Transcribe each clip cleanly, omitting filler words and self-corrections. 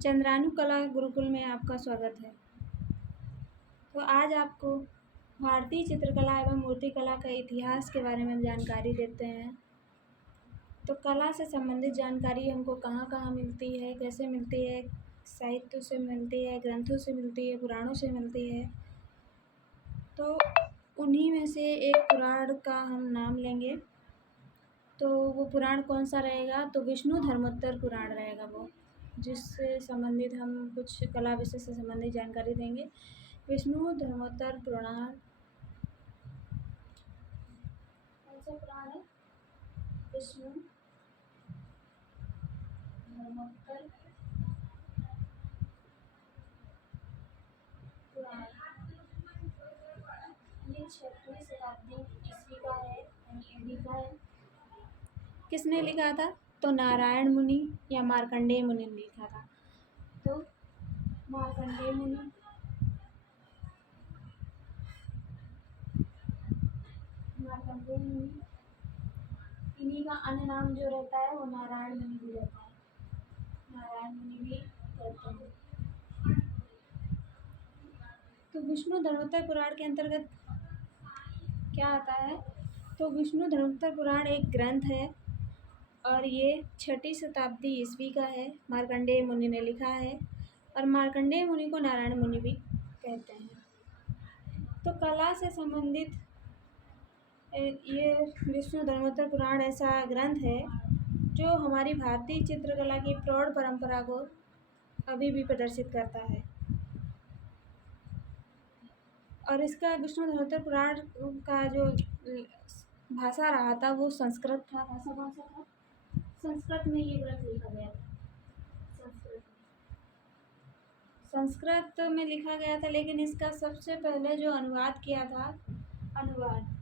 चंद्रानु कला गुरुकुल में आपका स्वागत है। तो आज आपको भारतीय चित्रकला एवं मूर्तिकला का इतिहास के बारे में जानकारी देते हैं। तो कला से संबंधित जानकारी हमको कहाँ कहाँ मिलती है, कैसे मिलती है, साहित्य से मिलती है, ग्रंथों से मिलती है, पुराणों से मिलती है। तो उन्हीं में से एक पुराण का हम नाम लेंगे। तो वो पुराण कौन सा रहेगा? तो विष्णु धर्मोत्तर पुराण रहेगा वो, जिससे संबंधित हम कुछ कला विषय से संबंधित जानकारी देंगे। विष्णु धर्मोत्तर पुराण कौन सा पुराण है? विष्णु धर्मोत्तर पुराण। ये 6वीं शताब्दी ईस्वी का है, यानी AD का है। किसने लिखा था? तो नारायण मुनि या मार्कंडेय मुनि ने लिखा था। तो मार्कंडेय मुनि, इन्हीं का अन्य नाम जो रहता है वो नारायण मुनि भी रहता है, नारायण मुनि भी कहते हैं। तो विष्णु धर्मोत्तर पुराण के अंतर्गत क्या आता है? तो विष्णु धर्मोत्तर पुराण एक ग्रंथ है और ये 6वीं शताब्दी ईस्वी का है। मार्कंडेय मुनि ने लिखा है और मार्कंडेय मुनि को नारायण मुनि भी कहते हैं। तो कला से संबंधित ये विष्णु धर्मोत्तर पुराण ऐसा ग्रंथ है जो हमारी भारतीय चित्रकला की प्रौढ़ परंपरा को अभी भी प्रदर्शित करता है। और इसका विष्णु धर्मोत्तर पुराण का जो भाषा रहा था वो संस्कृत था। भाषा कौन सा था? संस्कृत में ये ग्रंथ लिखा गया था। संस्कृत में लिखा गया था, लेकिन इसका सबसे पहले जो अनुवाद किया था, अनुवाद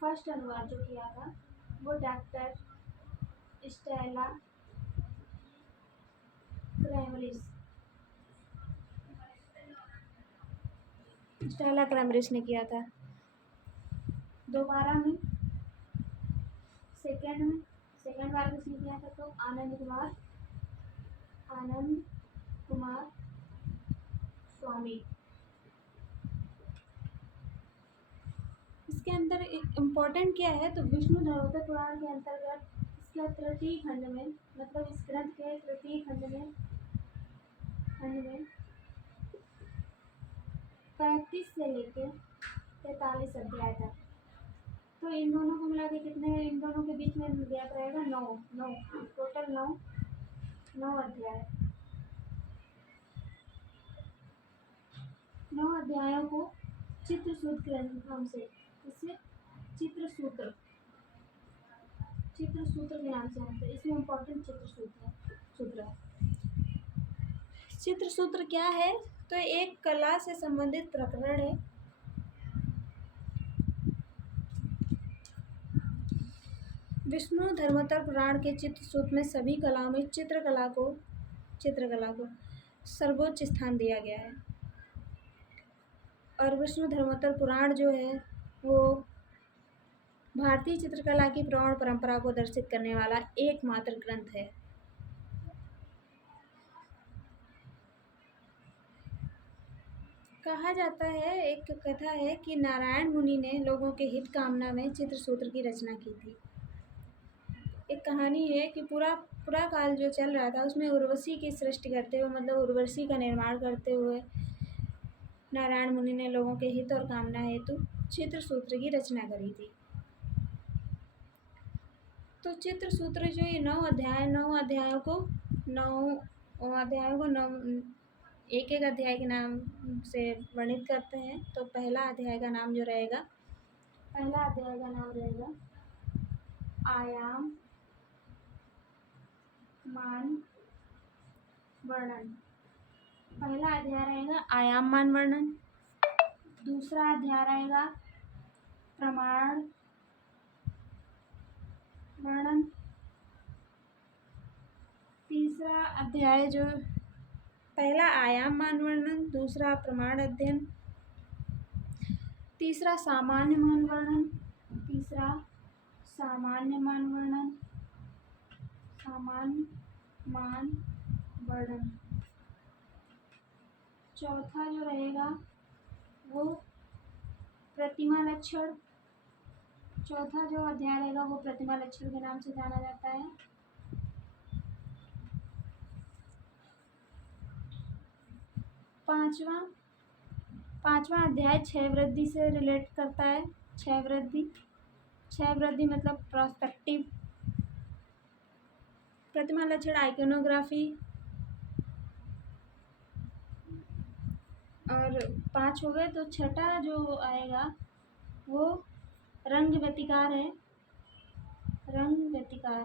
फर्स्ट अनुवाद जो किया था वो डॉक्टर स्टेला क्रैमरिस ने किया था। दोबारा में सेकंड बार किसने किया था? तो आनंद कुमार स्वामी। इसके अंदर एक इम्पोर्टेंट क्या है? तो विष्णु धर्मोत्तर पुराण के अंतर्गत इसका तृतीय खंड में, मतलब इस ग्रंथ के तृतीय खंड में 35 से लेकर 43 अध्याय तक। तो इन दोनों को मिला के कितने, इन दोनों के बीच में गैप रहेगा? 9 टोटल 9 अध्याय। 9 अध्यायों को चित्रसूत्र ग्रंथ नाम से, इससे चित्रसूत्र के नाम से जानते हैं। इसमें इम्पोर्टेंट चित्रसूत्र क्या है? तो एक कला से संबंधित प्रकरण है। विष्णु धर्मोत्तर पुराण के चित्रसूत्र में सभी कलाओं में चित्रकला को सर्वोच्च स्थान दिया गया है। और विष्णु धर्मोत्तर पुराण जो है वो भारतीय चित्रकला की प्रौढ़ परंपरा को दर्शित करने वाला एकमात्र ग्रंथ है। कहा जाता है, एक कथा है कि नारायण मुनि ने लोगों के हित कामना में चित्रसूत्र की रचना की थी। एक कहानी है कि पूरा काल जो चल रहा था उसमें उर्वशी की सृष्टि करते हुए, मतलब उर्वशी का निर्माण करते हुए नारायण मुनि ने लोगों के हित और कामना हेतु चित्रसूत्र की रचना करी थी। तो चित्रसूत्र जो ये 9 अध्यायों को एक अध्याय के नाम से वर्णित करते हैं। तो पहला अध्याय का नाम रहेगा आयाम मान वर्णन। पहला अध्याय रहेगा आयाम मान वर्णन। दूसरा अध्याय रहेगा प्रमाण वर्णन। तीसरा अध्याय जो पहला आयाम मान वर्णन, दूसरा प्रमाण अध्ययन, तीसरा सामान्य मान वर्णन, सामान्य मान वर्णन। चौथा जो रहेगा वो प्रतिमा लक्षण। चौथा जो अध्याय रहेगा वो प्रतिमा लक्षण के नाम से जाना जाता है। पांचवा अध्याय क्षय वृद्धि से रिलेट करता है। क्षय वृद्धि मतलब प्रोस्पेक्टिव। प्रतिमा लक्षण आइकोनोग्राफी। और 5 हो गए। तो छठा जो आएगा वो रंग व्यतिकार है। रंग व्यतिकार।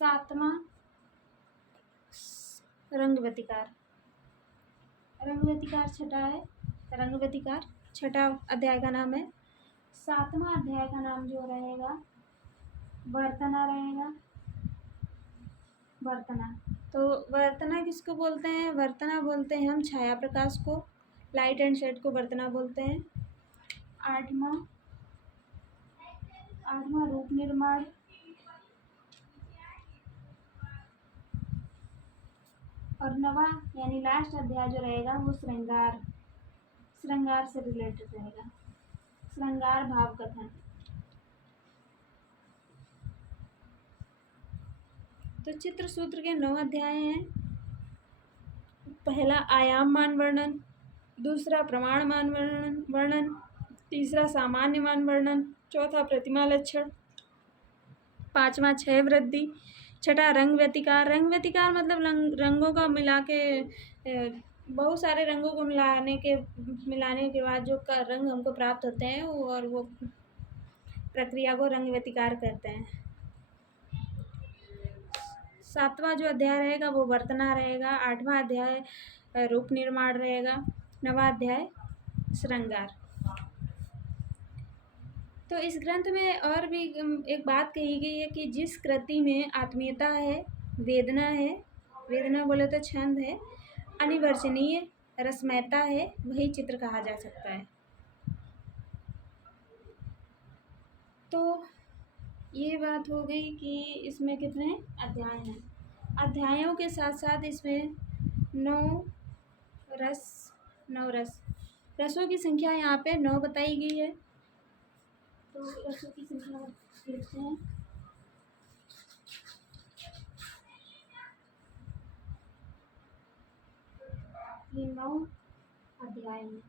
सातवां रंग व्यतिकार। रंग व्यतिकार छठा है। रंग व्यतिकार छठा अध्याय का नाम है। सातवां अध्याय का नाम जो रहेगा वर्तना रहेगा। वर्तना। तो वर्तना किसको बोलते हैं? वर्तना बोलते हैं हम छाया प्रकाश को। लाइट एंड शेड को वर्तना बोलते हैं। आठवां रूप निर्माण। और नवा यानी लास्ट अध्याय जो रहेगा वो श्रृंगार से रिलेटेड रहेगा। श्रृंगार भाव कथन। तो चित्र सूत्र के 9 अध्याय हैं। पहला आयाम मान वर्णन, दूसरा प्रमाण मान वर्णन, तीसरा सामान्य मान वर्णन, चौथा प्रतिमा लक्षण, पांचवा क्षय वृद्धि, छठा रंग व्यतिकार। रंग व्यतिकार मतलब रंगों का मिला के बहुत सारे रंगों को मिलाने के बाद जो रंग हमको प्राप्त होते हैं और वो प्रक्रिया को रंग व्यतिकार कहते हैं। सातवां जो अध्याय रहेगा वो वर्तना रहेगा। आठवां अध्याय रूप निर्माण रहेगा। नवा अध्याय श्रृंगार। तो इस ग्रंथ में और भी एक बात कही गई है कि जिस कृति में आत्मीयता है, वेदना बोले तो छंद है, अनिवर्चनीय रसमयता है, वही चित्र कहा जा सकता है। तो ये बात हो गई कि इसमें कितने अध्याय हैं। अध्यायों के साथ साथ इसमें 9 रसों की संख्या यहाँ पे 9 बताई गई है। तो रसों की संख्या देखते हैं। ये 9 अध्याय में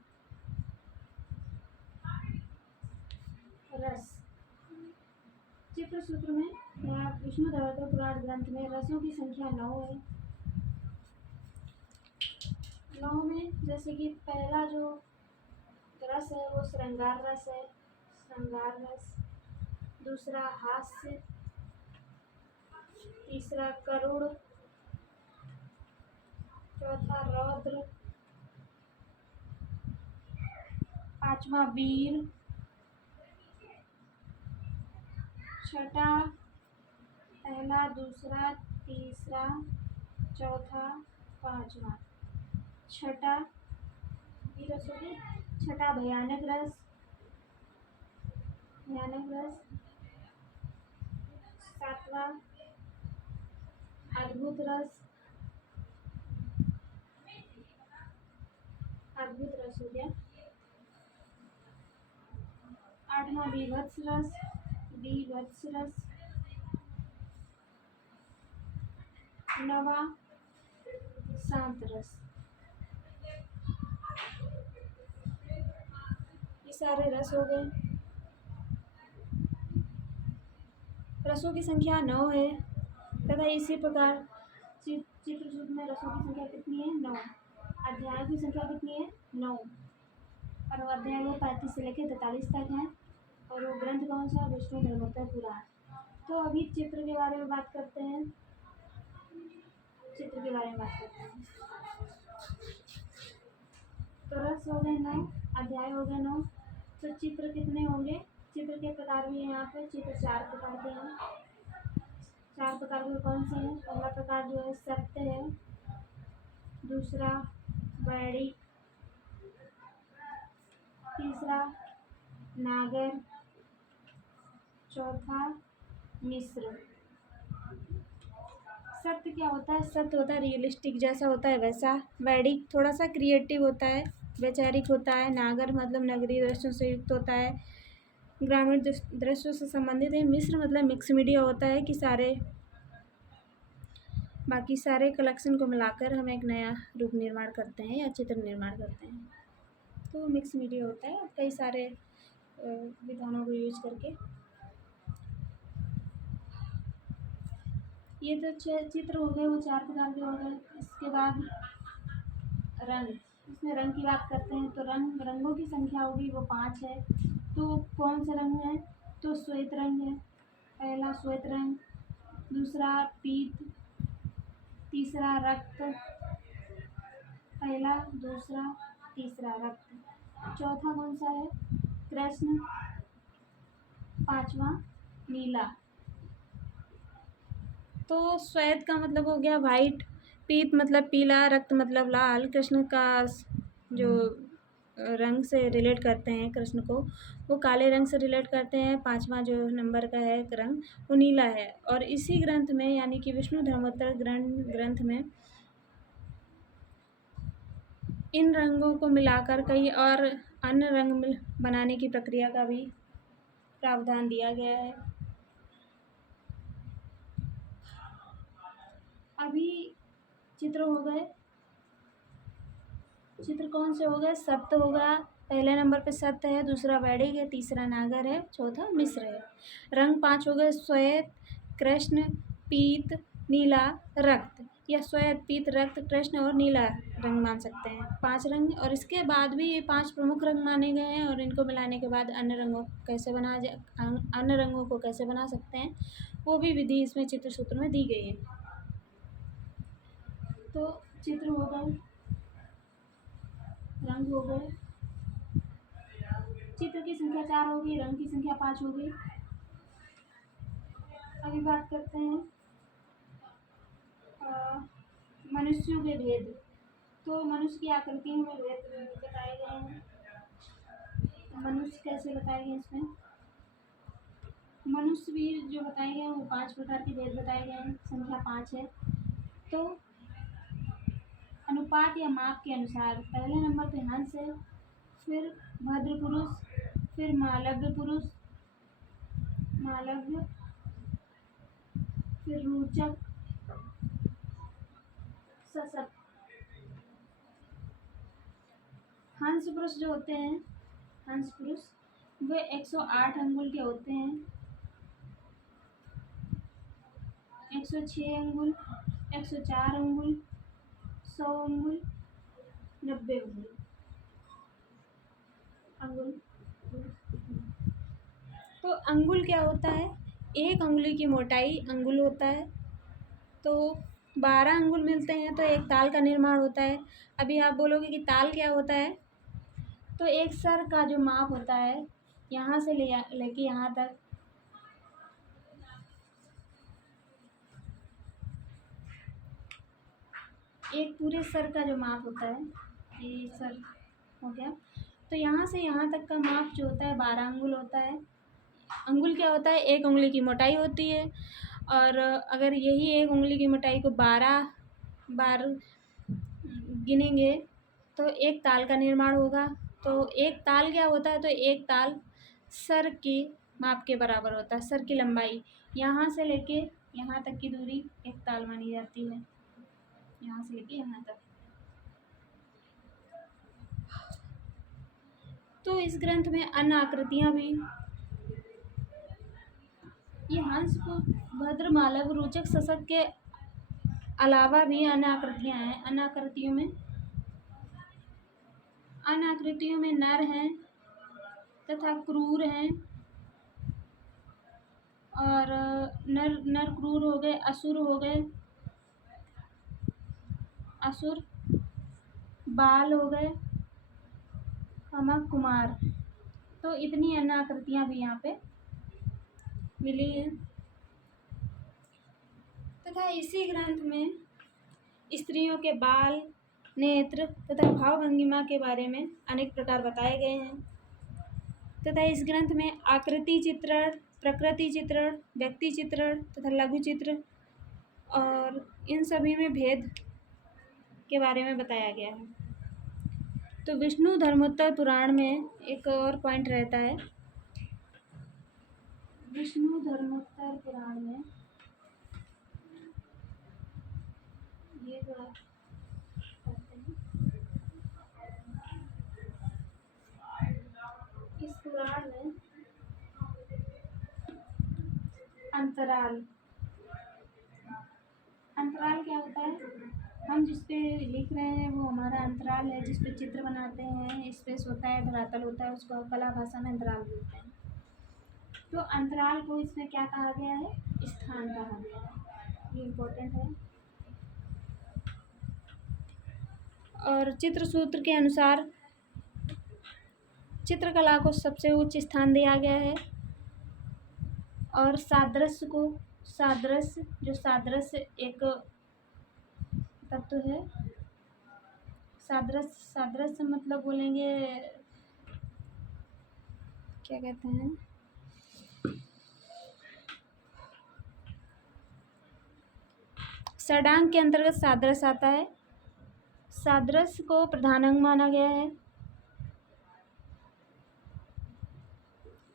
रस। चित्र सूत्र में विष्णु धर्मोत्तर पुराण ग्रंथ में रसों की संख्या 9 है। 9 में जैसे कि पहला जो रस है वो श्रृंगार रस है। श्रृंगार रस। दूसरा हास्य। तीसरा करुण। चौथा रौद्र। पांचवा वीर। छठा पहला, दूसरा, तीसरा, चौथा, पांचवा। छठा ये रस हो गई। छठा भयानक रस। सातवां अद्भुत रस हो गया। आठवां बीभत्स रस। नवा शांत रस। ये सारे रस हो गए। रसों की संख्या 9 है तथा इसी प्रकार चित्र सूत्र में रसों की संख्या कितनी है? 9। अध्याय की संख्या कितनी है? 9। और वो अध्याय वो 35 से लेकर 43 तक है। और वो ग्रंथ कौन सा? विष्णु धर्मोत्तर पुराण। तो अभी चित्र के बारे में बात करते हैं। तो रस हो गए 9, अध्याय हो गए 9। तो चित्र कितने होंगे? चित्र के प्रकार भी यहाँ पे चित्र 4 प्रकार के हैं। 4 प्रकार के कौन से हैं? पहला प्रकार जो है सत्य है। दूसरा वैदिक। तीसरा नागर। चौथा मिस्र। सत्य क्या होता है? सत्य होता है रियलिस्टिक, जैसा होता है वैसा। वैदिक थोड़ा सा क्रिएटिव होता है। वैचारिक होता है। नागर मतलब नगरीय दृश्यों से युक्त होता है। ग्रामीण दृश्यों से संबंधित है। मिस्र मतलब मिक्स मीडिया होता है कि बाकी सारे कलेक्शन को मिलाकर हम एक नया रूप निर्माण करते हैं या चित्र निर्माण करते हैं। तो मिक्स मीडिया होता है कई सारे विधानों को यूज करके। ये तो चित्र हो गए, वो 4 प्रकार के हो गए। इसके बाद रंग, इसमें रंग की बात करते हैं तो रंगों की संख्या होगी वो 5 है। तो कौन से रंग हैं? तो श्वेत रंग है। पहला श्वेत रंग, दूसरा पीत, तीसरा रक्त, पहला, दूसरा, तीसरा रक्त। चौथा कौन सा है? कृष्ण। पांचवा नीला। तो श्वेत का मतलब हो गया वाइट, पीत मतलब पीला, रक्त मतलब लाल। कृष्ण का जो रंग से रिलेट करते हैं कृष्ण को, वो काले रंग से रिलेट करते हैं। 5वां जो नंबर का है रंग वो नीला है। और इसी ग्रंथ में यानी कि विष्णु धर्मोत्तर ग्रंथ में इन रंगों को मिलाकर कई और अन्य रंग बनाने की प्रक्रिया का भी प्रावधान दिया गया है। अभी चित्र हो गए। चित्र कौन से हो गए? सप्त होगा। पहले नंबर पे सत्य है, दूसरा वैदिक है, तीसरा नागर है, चौथा मिस्र है। रंग 5 हो गए, श्वेत, कृष्ण, पीत, नीला, रक्त। या श्वेत, पीत, रक्त, कृष्ण और नीला रंग मान सकते हैं। 5 रंग। और इसके बाद भी ये 5 प्रमुख रंग माने गए हैं। और इनको मिलाने के बाद अन्य रंगों को कैसे बना सकते हैं वो भी विधि इसमें चित्र सूत्र में दी गई है। तो चित्र हो गए, रंग हो गए, चित्र की संख्या 4 होगी, रंग की संख्या 5 होगी। अभी बात करते हैं मनुष्यों के भेद। तो मनुष्य की आकृतियों में भेद बताए गए हैं। मनुष्य कैसे बताए गए? इसमें मनुष्य भी जो बताए गए हैं वो 5 प्रकार के भेद बताए गए हैं। संख्या 5 है। तो अनुपात या माप के अनुसार पहले नंबर पे हंस है, फिर भद्र पुरुष, फिर मालव्य पुरुष, फिर रोचक, सशक्त। हंस पुरुष जो होते हैं, हंस पुरुष वे 108 अंगुल के होते हैं। 106 अंगुल, 104 अंगुल, 100 अंगुल, 90 अंगुल। तो अंगुल क्या होता है? एक अंगुली की मोटाई अंगुल होता है। तो 12 अंगुल मिलते हैं तो एक ताल का निर्माण होता है। अभी आप बोलोगे कि ताल क्या होता है? तो एक सर का जो माप होता है यहाँ से लेके यहाँ तक, एक पूरे सर का जो माप होता है, ये सर हो गया। तो यहाँ से यहाँ तक का माप जो होता है 12 अंगुल होता है। अंगुल क्या होता है? एक उंगली की मोटाई होती है। और अगर यही एक उंगली की मोटाई को 12 बार गिनेंगे तो एक ताल का निर्माण होगा। तो एक ताल क्या होता है? तो एक ताल सर के माप के बराबर होता है। सर की लंबाई यहाँ से लेके यहाँ तक की दूरी एक ताल मानी जाती है। यहाँ से लेके यहाँ तक। तो इस ग्रंथ में अन्य आकृतियाँ भी, ये हंस को भद्र, मालव, रोचक, सशक्त के अलावा भी अन्य आकृतियाँ हैं। अन्य आकृतियों में नर हैं तथा क्रूर हैं। और नर क्रूर हो गए, असुर हो गए, असुर, बाल हो गए, कुमार। तो इतनी अन्य आकृतियाँ भी यहाँ पे मिली हैं। तथा इसी ग्रंथ में स्त्रियों के बाल, नेत्र तथा भाव भंगिमा के बारे में अनेक प्रकार बताए गए हैं। तथा इस ग्रंथ में आकृति चित्रण प्रकृति चित्रण, व्यक्ति चित्रण तथा लघु चित्र और इन सभी में भेद के बारे में बताया गया है। तो विष्णु धर्मोत्तर पुराण में एक और पॉइंट रहता है। विष्णु धर्मोत्तर पुराण में ये जो आप पढ़ते हैं, इस पुराण में अंतराल क्या होता है? हम जिस पे लिख रहे हैं वो हमारा अंतराल है, जिस पे चित्र बनाते हैं, स्पेस होता है, धरातल होता है, उसको कला भाषा में अंतराल बोलते हैं। तो अंतराल को इसमें क्या कहा गया है? स्थान कहा गया है। ये इम्पोर्टेंट है। और चित्र सूत्र के अनुसार चित्रकला को सबसे उच्च स्थान दिया गया है। और सादृश्य जो सादृश्य एक तत्व है। सादृश्य मतलब बोलेंगे क्या कहते हैं, षडांग के अंतर्गत सादृश्य आता है। सादृश्य को प्रधान अंग माना गया है।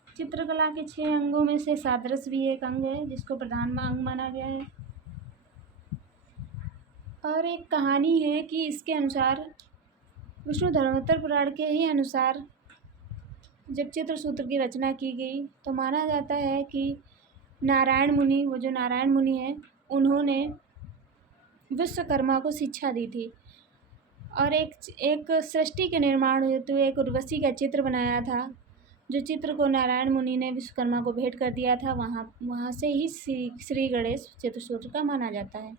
चित्रकला के 6 अंगों में से सादृश्य भी एक अंग है जिसको प्रधान अंग माना गया है। और एक कहानी है कि इसके अनुसार विष्णु धर्मोत्तर पुराण के ही अनुसार जब चित्र सूत्र की रचना की गई तो माना जाता है कि नारायण मुनि, वो जो नारायण मुनि हैं, उन्होंने विश्वकर्मा को शिक्षा दी थी और एक सृष्टि के निर्माण हेतु एक उर्वशी का चित्र बनाया था, जो चित्र को नारायण मुनि ने विश्वकर्मा को भेंट कर दिया था। वहाँ से ही श्री गणेश चित्र सूत्र का माना जाता है।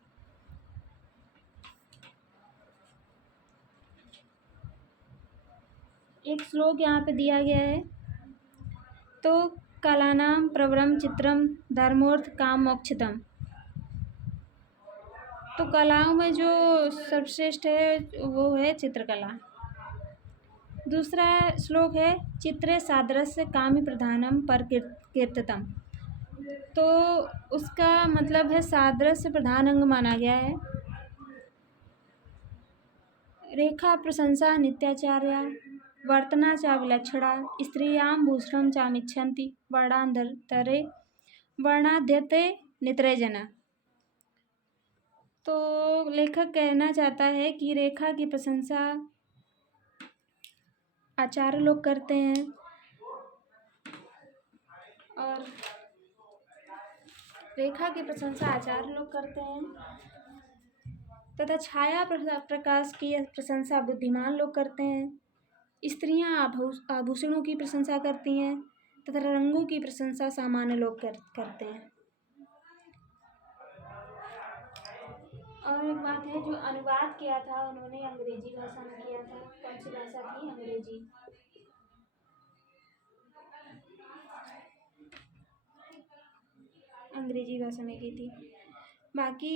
एक श्लोक यहाँ पे दिया गया है। तो कलानां प्रवरं चित्रम धर्मोर्थ काम मोक्षितम। तो कलाओं में जो सर्वश्रेष्ठ है वो है चित्रकला। दूसरा श्लोक है चित्रे सादृश्य कामि प्रधानम पर कीर्तितम। तो उसका मतलब है सादृश्य प्रधान अंग माना गया है। रेखा प्रशंसा नित्याचार्या वर्तना च विलक्षणा स्त्रियां भूषणं चामिच्छन्ति वर्णांधरे वर्णाध्यते नित्रे जना। तो लेखक कहना चाहता है कि रेखा की प्रशंसा आचार्य लोग करते हैं और रेखा की प्रशंसा आचार्य लोग करते हैं तथा छाया प्रकाश की प्रशंसा बुद्धिमान लोग करते हैं। स्त्रियां आभूषणों की प्रशंसा करती हैं तथा रंगों की प्रशंसा सामान्य लोग करते हैं। और एक बात है, जो अनुवाद किया था उन्होंने अंग्रेजी भाषा में किया था। कौन सी भाषा थी? अंग्रेजी। अंग्रेजी भाषा में की थी। बाकी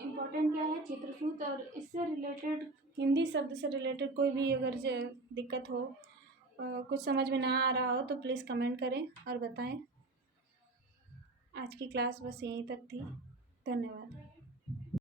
इम्पोर्टेंट क्या है? चित्रसूत्र। और इससे रिलेटेड हिंदी शब्द से रिलेटेड कोई भी अगर दिक्कत हो, कुछ समझ में ना आ रहा हो तो प्लीज़ कमेंट करें और बताएं। आज की क्लास बस यहीं तक थी। धन्यवाद।